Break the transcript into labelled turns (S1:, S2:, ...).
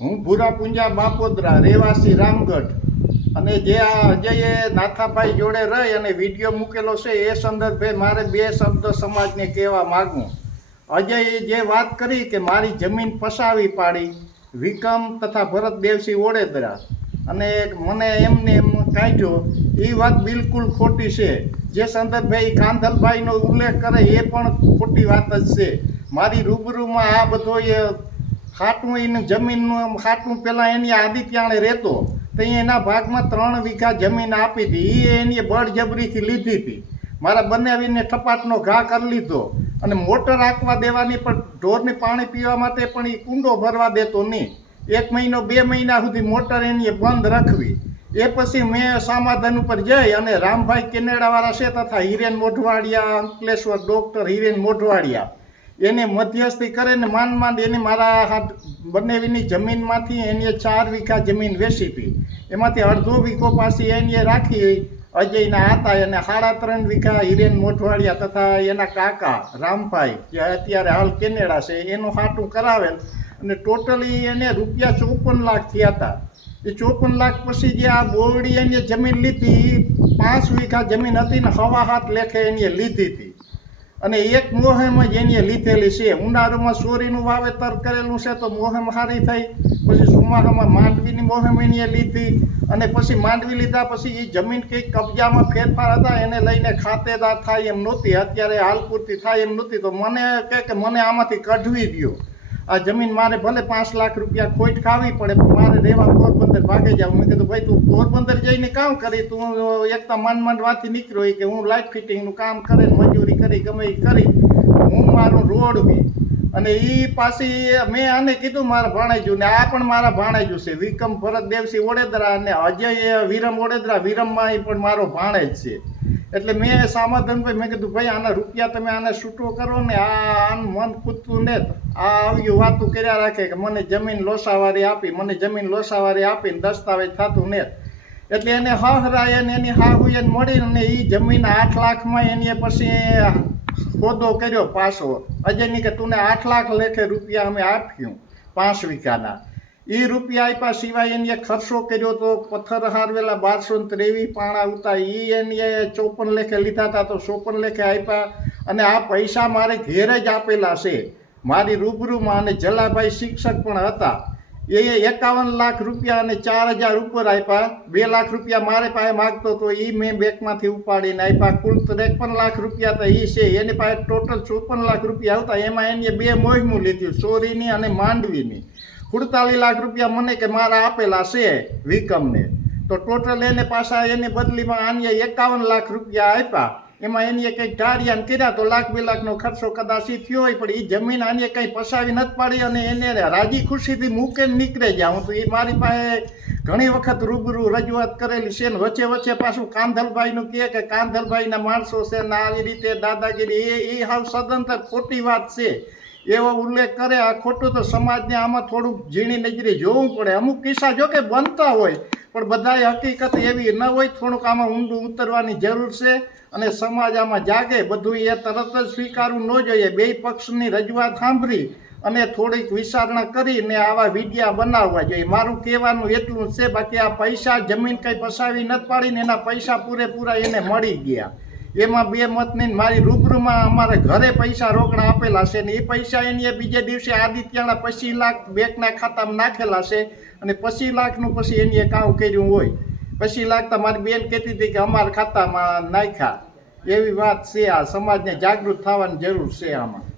S1: હું ભૂરા પુંજા બાપોદરા રહેવાસી રામગઢ અને જે આ અજયે નાથાભાઈ જોડે રહી અને વીડિયો મૂકેલો છે એ સંદર્ભે મારે બે શબ્દ સમાજને કહેવા માગું. અજયે જે વાત કરી કે મારી જમીન પસાવી પાડી વિકમ તથા ભરત દેવસિંહ ઓડેદરા અને મને એમને એમ કાઢ્યો એ વાત બિલકુલ ખોટી છે. જે સંદર્ભે એ કાંધલભાઈનો ઉલ્લેખ કરે એ પણ ખોટી વાત જ છે. મારી રૂબરૂમાં આ બધો એ ખાટું એને જમીનનું ખાટું પહેલાં એની આદિત્યાણે રહેતો, તો એના ભાગમાં ત્રણ વીઘા જમીન આપી હતી. એ એની બળજબરીથી લીધી હતી. મારા બનાવીને ટપાટનો ઘા કરી લીધો અને મોટર આંકવા દેવાની પણ ઢોરને પાણી પીવા માટે પણ એ કુંડો ભરવા દેતો નહીં. એક મહિનો, બે મહિના સુધી મોટર એની બંધ રાખવી. એ પછી મેં સામાધાન ઉપર જઈ અને રામભાઈ કેનેડાવાળા છે તથા હિરેન મોઢવાડિયા, અંકલેશ્વર ડૉક્ટર હિરેન મોઢવાડિયા એને મધ્યસ્થી કરે ને માંડ માંડ એને મારા હાથ બનેવીની જમીનમાંથી એને ચાર વીઘા જમીન વેચી એમાંથી અડધો વીઘો પાછી એને રાખી અજયના હતા એને સાડા ત્રણ વીઘા હિરેન મોઢવાડિયા તથા એના કાકા રામભાઈ, જે અત્યારે હાલ કેનેડા છે, એનું હાટું કરાવેલ અને ટોટલી એને રૂપિયા ચોપન લાખ થયા હતા. એ ચોપન લાખ પછી જે આ બોરડી એને જમીન લીધી પાંચ વીઘા જમીન હતી ને હવા હાથ લેખે એને લીધી હતી. અને એક મોહેમ જ એની લીધેલી છે, ઉનાળામાં સોરીનું વાવેતર કરેલું છે, તો મોહેમ સારી થઈ. પછી ચોમાસામાં માંડવીની મોહેમ એની લીધી અને પછી માંડવી લીધા પછી એ જમીન કંઈક કબજામાં ફેરફાર હતા, એને લઈને ખાતેદાર થાય એમ નહોતી. અત્યારે હાલ પૂરતી થાય એમ નહોતી. તો મને કે મને આમાંથી કઢવી દ્યો. આ જમીન મારે ભલે પાંચ લાખ રૂપિયા ખોટ ખાવી પડે, પણ મારે રહેવા પોરબંદર ભાગે જાવ મેં કીધું, ભાઈ, તું પોરબંદર જઈને કામ કરી, તું એકતા માંડ માંડ વાંચી નીકળ્યો કે હું લાઇટ ફિટિંગનું કામ કરે, મજૂરી કરી, ગમે એ કરી. હું મારું રોડ બી અને એ પાછી મેં આને કીધું, મારા ભાણેજુ ને આ પણ મારા ભાણેજુ છે. વિક્રમ ભરત દેવસિંહ ઓડેદરા અને અજય વિરમ ઓડેદરા વિરમમાં એ પણ મારો ભાણેજ છે. એટલે મેં સામાધાનભાઈ, મેં કીધું, ભાઈ, આના રૂપિયા તમે આને છૂટો કરો ને આ આન મન ખૂટતું ને આ આવ્યું વાતું કર્યા રાખે કે મને જમીન લોસાવારી આપી, મને જમીન લોસાવારી આપીને દસ્તાવેજ થતું ને એટલે એને હહરાય ને એની હાહુયન મળી ને એ જમીન આઠ લાખમાં એની પછી ખોદો કર્યો પાછો. અજયની કે, તું આઠ લાખ લેખે રૂપિયા અમે આપ્યું પાંચ વીઘાના. એ રૂપિયા આપ્યા સિવાય એને ખર્ચો કર્યો તો પથ્થર હારવેલા બારસો ત્રેવીસ પાણા ઉતા એ એને ચોપન લેખે લીધા હતા તો ચોપન લેખે આપ્યા. અને આ પૈસા મારે ઘેરે જ આપેલા છે. મારી રૂબરૂમાં અને જલાભાઈ શિક્ષક પણ હતા. એ એકાવન લાખ રૂપિયા અને ચાર હજાર ઉપર આપ્યા. બે લાખ રૂપિયા મારે પાસે માગતો તો એ મેં બેંકમાંથી ઉપાડીને આપ્યા. કુલ ત્રેપન લાખ રૂપિયા તો એ છે. એની પાસે ટોટલ ચોપન લાખ રૂપિયા આવતા એમાં એને બે મોહિમું લીધું. ચોરીની અને માંડવીની. સુડતાલીસ લાખ રૂપિયા મને કે મારા આપેલા છે વિકમને. તો ટોટલ એને પાછા એની બદલીમાં આને એકાવન લાખ રૂપિયા આપ્યા. એમાં એની કંઈક ઢારિયાને કર્યા તો લાખ બે લાખનો ખર્ચો કદાચ થયો હોય, પણ એ જમીન આને કંઈ પસાવી નથી પાડી અને એને રાજી ખુશીથી મૂકે ને નીકળે ગયા. હું તો એ મારી પાસે ઘણી વખત રૂબરૂ રજૂઆત કરેલી છે ને વચ્ચે વચ્ચે પાછું કાંધલભાઈનું કહે કે કાંધલભાઈના માણસો છે ને આવી રીતે દાદાગીરી, એ એ હાવ સદંતર ખોટી વાત છે. એવો ઉલ્લેખ કરે, આ ખોટું તો સમાજને આમાં થોડુંક ઝીણી નજરે જોવું પડે. અમુક કિસ્સા જો કે બનતા હોય, પણ બધાય હકીકત એવી ન હોય, થોડુંક આમાં ઊંડું ઉતરવાની જરૂર છે અને સમાજ આમાં જાગે. બધું એ તરત જ સ્વીકારવું ન જોઈએ. બે પક્ષની રજૂઆત સાંભળી અને થોડીક વિચારણા કરીને આવા વિડિયા બનાવવા જોઈએ. મારું કહેવાનું એટલું જ છે, બાકી આ પૈસા જમીન કંઈ પસાવી નથી પાડીને એના પૈસા પૂરેપૂરા એને મળી ગયા. એમાં બે મત નહીં મારી રૂબરૂમાં અમારે ઘરે પૈસા રોકડા આપેલા છે ને એ પૈસા એની બીજે દિવસે આદિત્યના પચીસ લાખ બેંકના ખાતામાં નાખેલા છે અને પચીસ લાખનું પછી એની કામ કર્યું હોય. પચીસ લાખ તો મારી બેન કહેતી હતી કે અમારા ખાતામાં નાખ્યા. એવી વાત છે આ સમાજને જાગૃત થવાની જરૂર છે આમાં.